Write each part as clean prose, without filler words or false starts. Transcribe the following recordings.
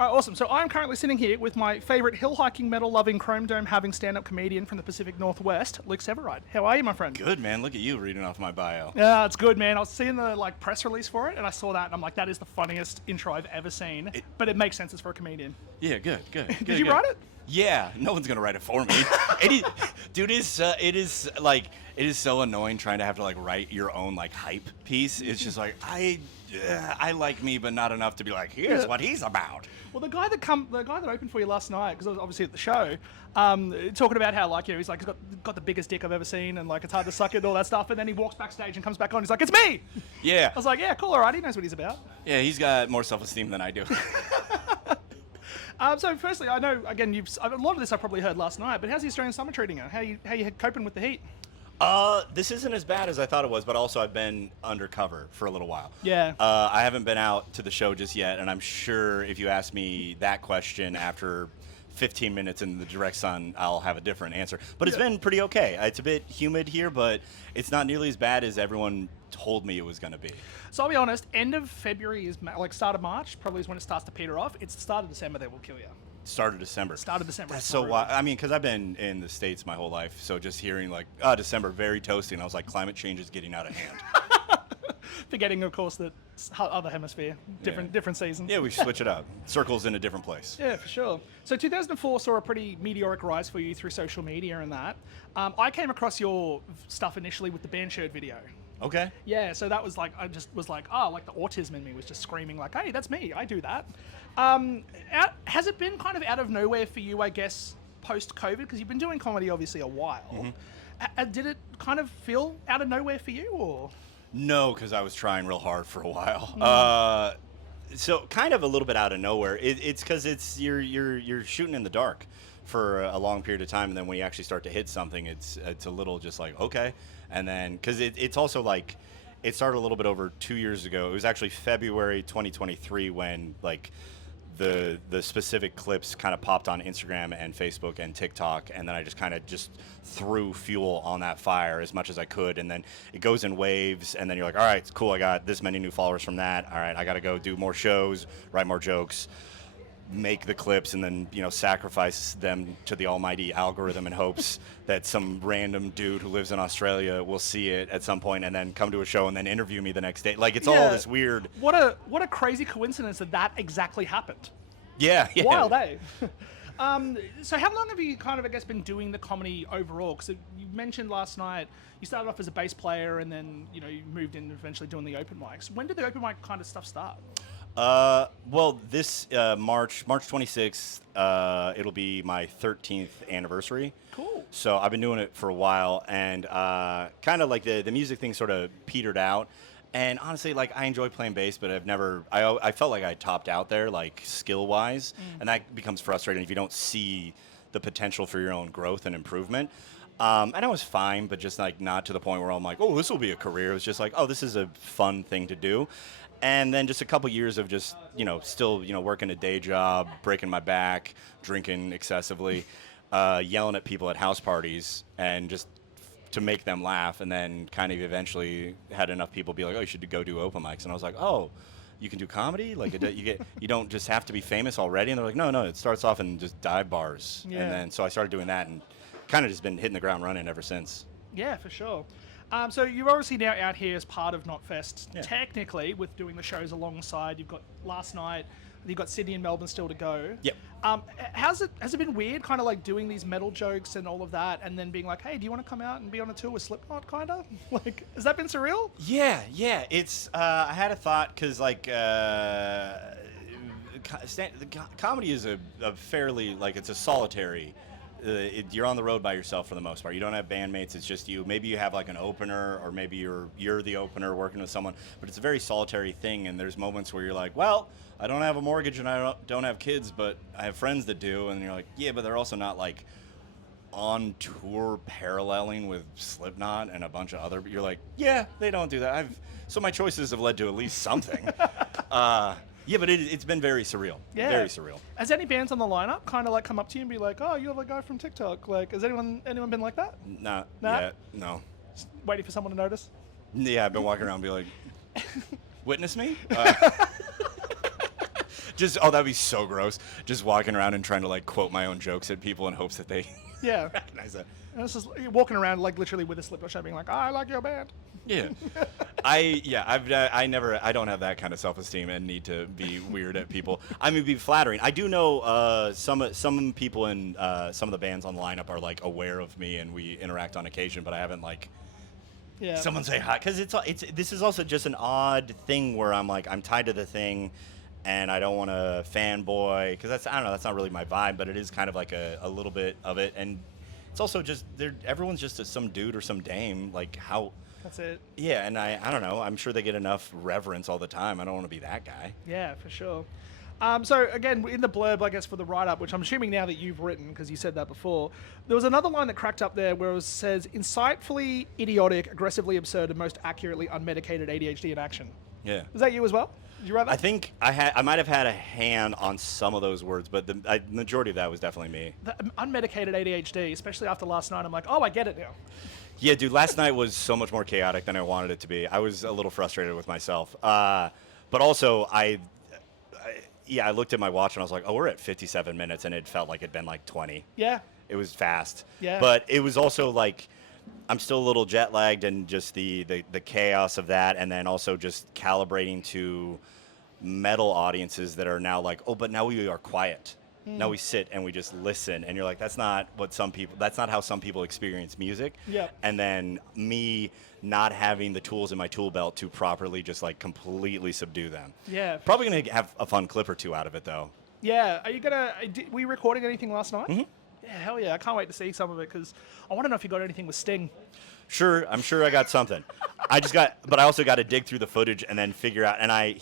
All right, awesome. So I'm currently sitting here with my favorite hill hiking, metal loving, chrome dome having stand up comedian from the Pacific Northwest, Luke Severeid. How are you, my friend? Good, man. Look at you reading off my bio. Yeah, it's good, man. I was seeing the press release for it, and I saw that, and I'm like, that is the funniest intro I've ever seen. But it makes sense. It's for a comedian. Yeah, good. Did you write it? Yeah, no one's gonna write it for me. Dude, it is so annoying trying to have to write your own hype piece. It's just I like me, but not enough to be like, here's what he's about. Well, the guy that opened for you last night, because I was obviously at the show, talking about how he's got the biggest dick I've ever seen, and it's hard to suck it and all that stuff. And then he walks backstage and comes back on. He's like, it's me. Yeah. I was like, yeah, cool, all right. He knows what he's about. Yeah, he's got more self-esteem than I do. So firstly, I know again a lot of this I probably heard last night, but how's the Australian summer treating you? How you coping with the heat? This isn't as bad as I thought it was, but also I've been undercover for a little while. Yeah. I haven't been out to the show just yet, and I'm sure if you ask me that question after 15 minutes in the direct sun, I'll have a different answer. But it's been pretty okay. It's a bit humid here, but it's not nearly as bad as everyone told me it was going to be. So I'll be honest, end of February is start of March probably is when it starts to peter off. It's the start of December that will kill you. Start of December. That's so wild. I mean, because I've been in the States my whole life, so just hearing December, very toasty, and I was like, climate change is getting out of hand. Forgetting, of course, that other hemisphere, different seasons. Yeah, we switch it up. Circles in a different place. Yeah, for sure. So 2004 saw a pretty meteoric rise for you through social media and that. I came across your stuff initially with the band shirt video. Okay. Yeah, so that was I just was the autism in me was just screaming hey, that's me, I do that. Has it been kind of out of nowhere for you, I guess, post-COVID? Because you've been doing comedy obviously a while. Mm-hmm. Did it kind of feel out of nowhere for you, or? No, because I was trying real hard for a while. So kind of a little bit out of nowhere. It's because you're shooting in the dark for a long period of time, and then when you actually start to hit something, it's a little just okay. And then because it's also it started a little bit over 2 years ago. It was actually February 2023 when the specific clips kind of popped on Instagram and Facebook and TikTok, and then I just kind of threw fuel on that fire as much as I could, and then it goes in waves, and then you're like, all right, it's cool, I got this many new followers from that. All right, I got to go do more shows, write more jokes, make the clips, and then sacrifice them to the almighty algorithm in hopes that some random dude who lives in Australia will see it at some point and then come to a show and then interview me the next day. It's all this weird. What a crazy coincidence that exactly happened. Yeah. Wild, eh? So how long have you kind of, I guess, been doing the comedy overall? Because you mentioned last night you started off as a bass player and then you moved in eventually doing the open mics. When did the open mic kind of stuff start? Well, this March 26th, it'll be my 13th anniversary. Cool. So I've been doing it for a while, and kind of the music thing sort of petered out. And honestly, I enjoy playing bass, but I felt like I topped out there, skill-wise, and that becomes frustrating if you don't see the potential for your own growth and improvement. And I was fine, but just not to the point where I'm like, oh, this will be a career. It was just oh, this is a fun thing to do. And then just a couple years of just, still, working a day job, breaking my back, drinking excessively, yelling at people at house parties, and just to make them laugh. And then kind of eventually had enough people be like, oh, you should go do open mics. And I was like, oh, you can do comedy? You don't just have to be famous already? And they're like, no, it starts off in just dive bars. Yeah. And then so I started doing that and kind of just been hitting the ground running ever since. Yeah, for sure. So you're obviously now out here as part of Knotfest, technically, with doing the shows alongside. You've got last night, you've got Sydney and Melbourne still to go. Yep. Has it been weird, kind of doing these metal jokes and all of that, and then being like, hey, do you want to come out and be on a tour with Slipknot, kind of? Has that been surreal? Yeah. It's I had a thought because comedy is a fairly it's a solitary. You're on the road by yourself for the most part. You don't have bandmates. It's just you. Maybe you have an opener, or maybe you're the opener working with someone. But it's a very solitary thing. And there's moments where you're like, well, I don't have a mortgage and I don't have kids, but I have friends that do. And you're like, yeah, but they're also not on tour paralleling with Slipknot and a bunch of other. But you're like, yeah, they don't do that. So my choices have led to at least something. Yeah, but it's been very surreal. Yeah. Very surreal. Has any bands on the lineup kind of come up to you and be like, oh, you're the guy from TikTok? Has anyone been like that? Nah? Yeah, no. Just waiting for someone to notice? Yeah, I've been walking around and be like, witness me? Just that'd be so gross. Just walking around and trying to like quote my own jokes at people in hopes that they Yeah. recognize it. And it's just you're walking around like literally with a slipper shirt being like, oh, I like your band. Yeah, I don't have that kind of self-esteem and need to be weird at people. I mean, be flattering. I do know some people in some of the bands on the lineup are like aware of me and we interact on occasion, but I haven't like someone say hi because it's this is also just an odd thing where I'm like I'm tied to the thing. And I don't want to fanboy because I don't know, that's not really my vibe, but it is kind of like a little bit of it. And it's also just everyone's just some dude or some dame, like how. That's it. Yeah, and I don't know. I'm sure they get enough reverence all the time. I don't want to be that guy. Yeah, for sure. So again, in the blurb, I guess for the write-up, which I'm assuming now that you've written because you said that before, there was another line that cracked up there where it says, "Insightfully idiotic, aggressively absurd, and most accurately unmedicated ADHD in action." Yeah. Is that you as well? Did you write that? I think I might have had a hand on some of those words, but the majority of that was definitely me. The unmedicated ADHD, especially after last night, I'm like, oh, I get it now. Yeah, dude, last night was so much more chaotic than I wanted it to be. I was a little frustrated with myself. But also, I looked at my watch and I was like, oh, we're at 57 minutes, and it felt like it'd been like 20. Yeah. It was fast. Yeah. But it was also like, I'm still a little jet lagged and just the chaos of that, and then also just calibrating to metal audiences that are now like, oh, but now we are quiet. Now we sit and we just listen, and you're like, that's not how some people experience music. Yep. And then me not having the tools in my tool belt to properly just like completely subdue them. Yeah. Probably gonna have a fun clip or two out of it though. Yeah. Were you recording anything last night? Mm-hmm. Yeah, hell yeah. I can't wait to see some of it because I want to know if you got anything with Sting. Sure, I'm sure I got something. But I also got to dig through the footage and then figure out. And I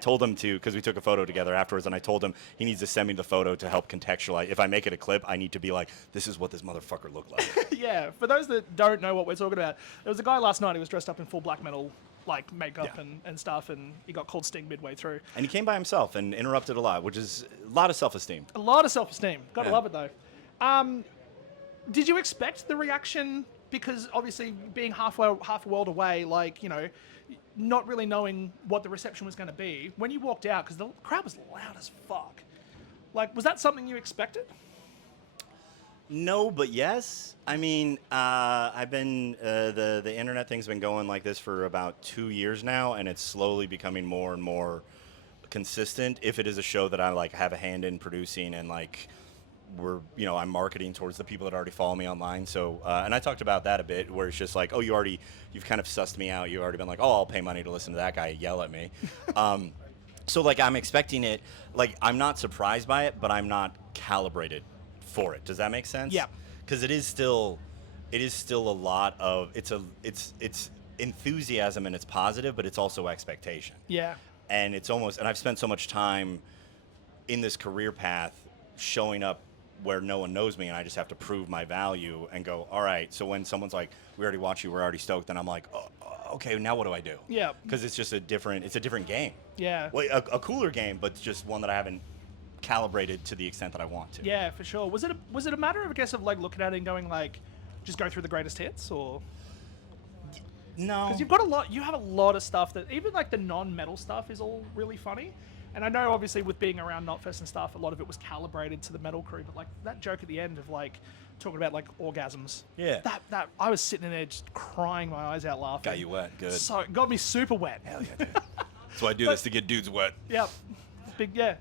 told him to, because we took a photo together afterwards, and I told him he needs to send me the photo to help contextualize. If I make it a clip, I need to be like, this is what this motherfucker looked like. Yeah, for those that don't know what we're talking about, there was a guy last night who was dressed up in full black metal like makeup Yeah. and stuff, and he got called Sting midway through. And he came by himself and interrupted a lot, which is a lot of self-esteem. A lot of self-esteem. Gotta Yeah. love it though. Did you expect the reaction? Because obviously being half a world away, like, you know, not really knowing what the reception was going to be, when you walked out, because the crowd was loud as fuck, like, was that something you expected? No, but yes. I mean, I've been the internet thing's been going like this for about 2 years now, and it's slowly becoming more and more consistent. If it is a show that I like have a hand in producing, and like I'm marketing towards the people that already follow me online. So, and I talked about that a bit, where it's just like, oh, you've kind of sussed me out. You've already been like, oh, I'll pay money to listen to that guy yell at me. So like I'm expecting it. Like I'm not surprised by it, but I'm not calibrated for it. Does that make sense? Yeah. Because it is still a lot of it's enthusiasm and it's positive, but it's also expectation. Yeah. And it's almost, and I've spent so much time in this career path showing up where no one knows me, and I just have to prove my value and go, all right. So when someone's like, we already watched you, we're already stoked, then I'm like, oh, okay, now what do I do? Yeah. Because it's just a different game. Yeah. Well, a cooler game, but just one that I haven't calibrated to the extent that I want to. Yeah, for sure. Was it a matter of, I guess, of like looking at it and going like, just go through the greatest hits, or? No. Because you have a lot of stuff that even like the non-metal stuff is all really funny. And I know obviously with being around Knotfest and stuff, a lot of it was calibrated to the metal crew, but like that joke at the end of like talking about like orgasms. Yeah. That I was sitting in there just crying my eyes out laughing. Got you wet, good. So it got me super wet. Hell yeah, dude. That's why I do this, to get dudes wet. Yep. Big, yeah.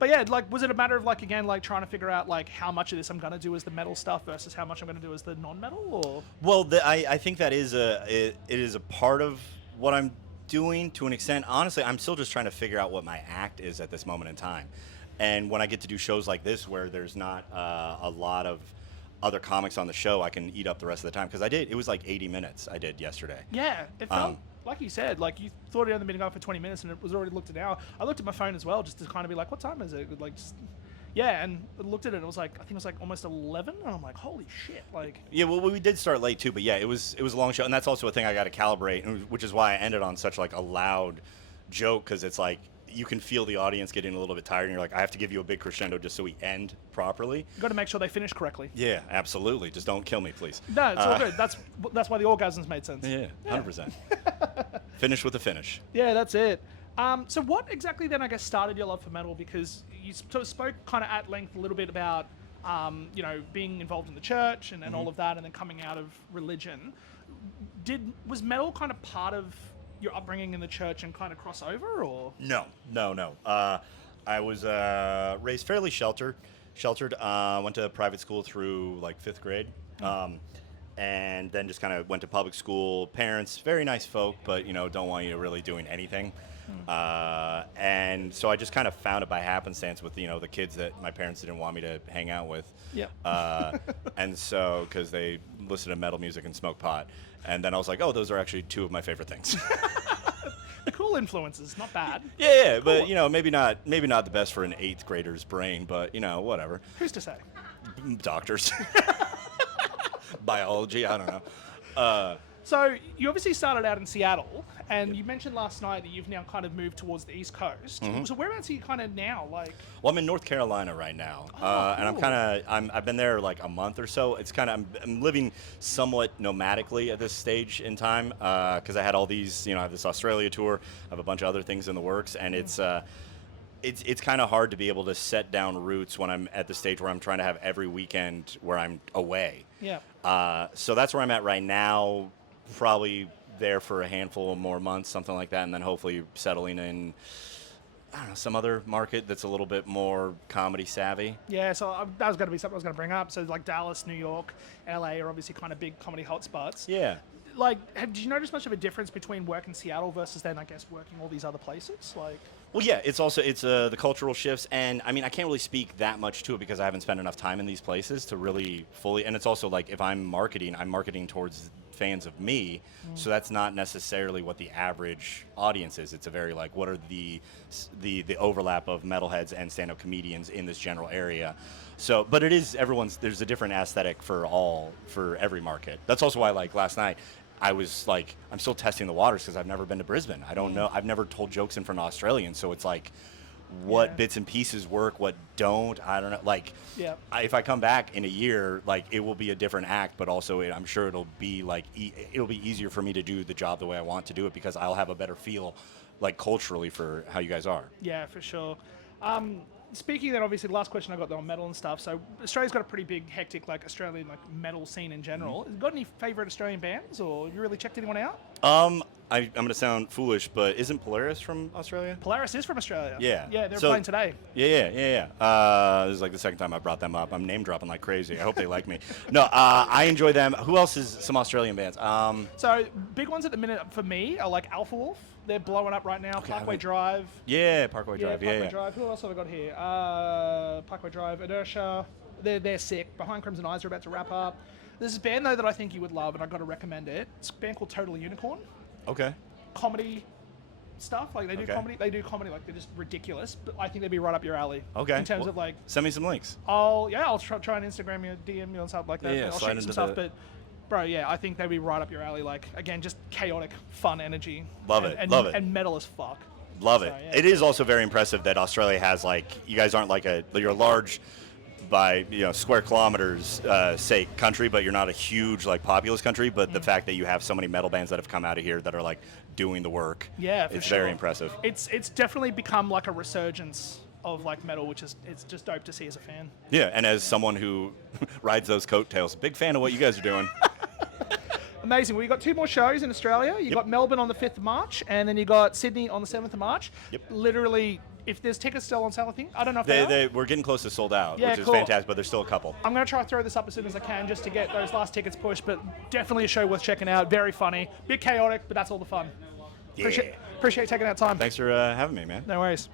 But yeah, like, was it a matter of like, again, like trying to figure out like how much of this I'm going to do as the metal stuff versus how much I'm going to do as the non-metal, or? Well, I think that it is a part of what I'm doing to an extent. Honestly, I'm still just trying to figure out what my act is at this moment in time. And when I get to do shows like this where there's not a lot of other comics on the show, I can eat up the rest of the time. Because it was like 80 minutes I did yesterday. Yeah, it felt, like you said, like you thought it had been going for 20 minutes and it was already looked at an hour. I looked at my phone as well just to kind of be like, what time is it? Like, just, yeah, and I looked at it and it was like, I think it was like almost 11, and I'm like, holy shit, like. Yeah, well, we did start late too, but yeah, it was a long show, and that's also a thing I got to calibrate, which is why I ended on such like a loud joke, because it's like you can feel the audience getting a little bit tired, and you're like, I have to give you a big crescendo just so we end properly. You got to make sure they finish correctly. Yeah, absolutely. Just don't kill me, please. No, it's all good. That's why the orgasms made sense. Yeah, 100%. Finish with a finish. Yeah, that's it. So what exactly then, I guess, started your love for metal? Because you sort of spoke kind of at length a little bit about, being involved in the church and all of that, and then coming out of religion. Was metal kind of part of your upbringing in the church and kind of cross over, or? No, no, no. I was raised fairly sheltered. Went to private school through like 5th grade. And then just kind of went to public school. Parents, very nice folk, but don't want you really doing anything. And so I just kind of found it by happenstance with the kids that my parents didn't want me to hang out with. Yeah. And so because they listened to metal music and smoked pot, and then I was like, oh, those are actually two of my favorite things. The cool influences, not bad. Yeah, Cool. but maybe not the best for an 8th grader's brain, but whatever. Who's to say? Doctors. Biology, I don't know. So you obviously started out in Seattle, and you mentioned last night that you've now kind of moved towards the East Coast. So whereabouts are you kind of now? Like, well, I'm in North Carolina right now, and cool. I've been there like a month or so. It's kind of I'm living somewhat nomadically at this stage in time because I had all these, I have this Australia tour, I have a bunch of other things in the works, and it's kind of hard to be able to set down roots when I'm at the stage where I'm trying to have every weekend where I'm away. yeah. So that's where I'm at right now. Probably there for a handful of more months, something like that, and then hopefully settling in, I don't know, some other market that's a little bit more comedy savvy. Yeah, so that was going to be something I was going to bring up. So like Dallas, New York, LA are obviously kind of big comedy hotspots. Yeah. Like, did you notice much of a difference between work in Seattle versus then, I guess, working all these other places? Like, Well, yeah, it's the cultural shifts, and I mean, I can't really speak that much to it because I haven't spent enough time in these places to really fully. And it's also like if I'm marketing towards fans of me, so that's not necessarily what the average audience is. It's a very like, what are the overlap of metalheads and stand-up comedians in this general area. So, but it is there's a different aesthetic for every market. That's also why, like last night, I was like, I'm still testing the waters because I've never been to Brisbane. I don't know. I've never told jokes in front of Australians, so it's like, what bits and pieces work, what don't. I don't know. Like, if I come back in a year, like it will be a different act, but also I'm sure it'll be like it'll be easier for me to do the job the way I want to do it because I'll have a better feel, like culturally, for how you guys are. yeah, for sure. Speaking of that, obviously, the last question I got there on metal and stuff. So Australia's got a pretty big, hectic, like Australian like metal scene in general. Got any favorite Australian bands, or you really checked anyone out? I'm going to sound foolish, but isn't Polaris from Australia? Polaris is from Australia. Yeah. Yeah, they're playing today. Yeah. This is like the second time I brought them up. I'm name dropping like crazy. I hope they like me. No, I enjoy them. Who else is some Australian bands? So big ones at the minute for me are like Alpha Wolf. They're blowing up right now. Parkway Drive. Yeah, Parkway Drive. Parkway Drive. Who else have I got here? Parkway Drive, Inertia. They're sick. Behind Crimson Eyes are about to wrap up. There's a band though that I think you would love, and I've got to recommend it. It's a band called Total Unicorn. Okay. Comedy stuff. Like they do comedy. They do comedy. Like they're just ridiculous. But I think they'd be right up your alley. Okay. In terms of like. Send me some links. I'll try and Instagram you, DM you and stuff like that. Yeah, I'll slide shoot you some into stuff. the- But bro, yeah, I think they'd be right up your alley. Like again, just chaotic, fun energy. Love it. Love it. And metal as fuck. Love So, it. yeah. It is also very impressive that Australia has like, you guys aren't like you're a large by square kilometers sake country, but you're not a huge like populous country. But the fact that you have so many metal bands that have come out of here that are like doing the work, Yeah, for it's sure. very impressive. It's definitely become like a resurgence of like metal, which is it's just dope to see as a fan. Yeah, and as someone who rides those coattails, big fan of what you guys are doing. Amazing. Well, you got 2 more shows in Australia. You got Melbourne on the 5th of March, and then you got Sydney on the 7th of March. Yep. Literally, if there's tickets still on sale, I think. I don't know if We're getting close to sold out, Yeah, which is cool. fantastic, but there's still a couple. I'm going to try to throw this up as soon as I can just to get those last tickets pushed, but definitely a show worth checking out. Very funny. Bit chaotic, but that's all the fun. Yeah. Appreciate you taking out time. Thanks for having me, man. No worries.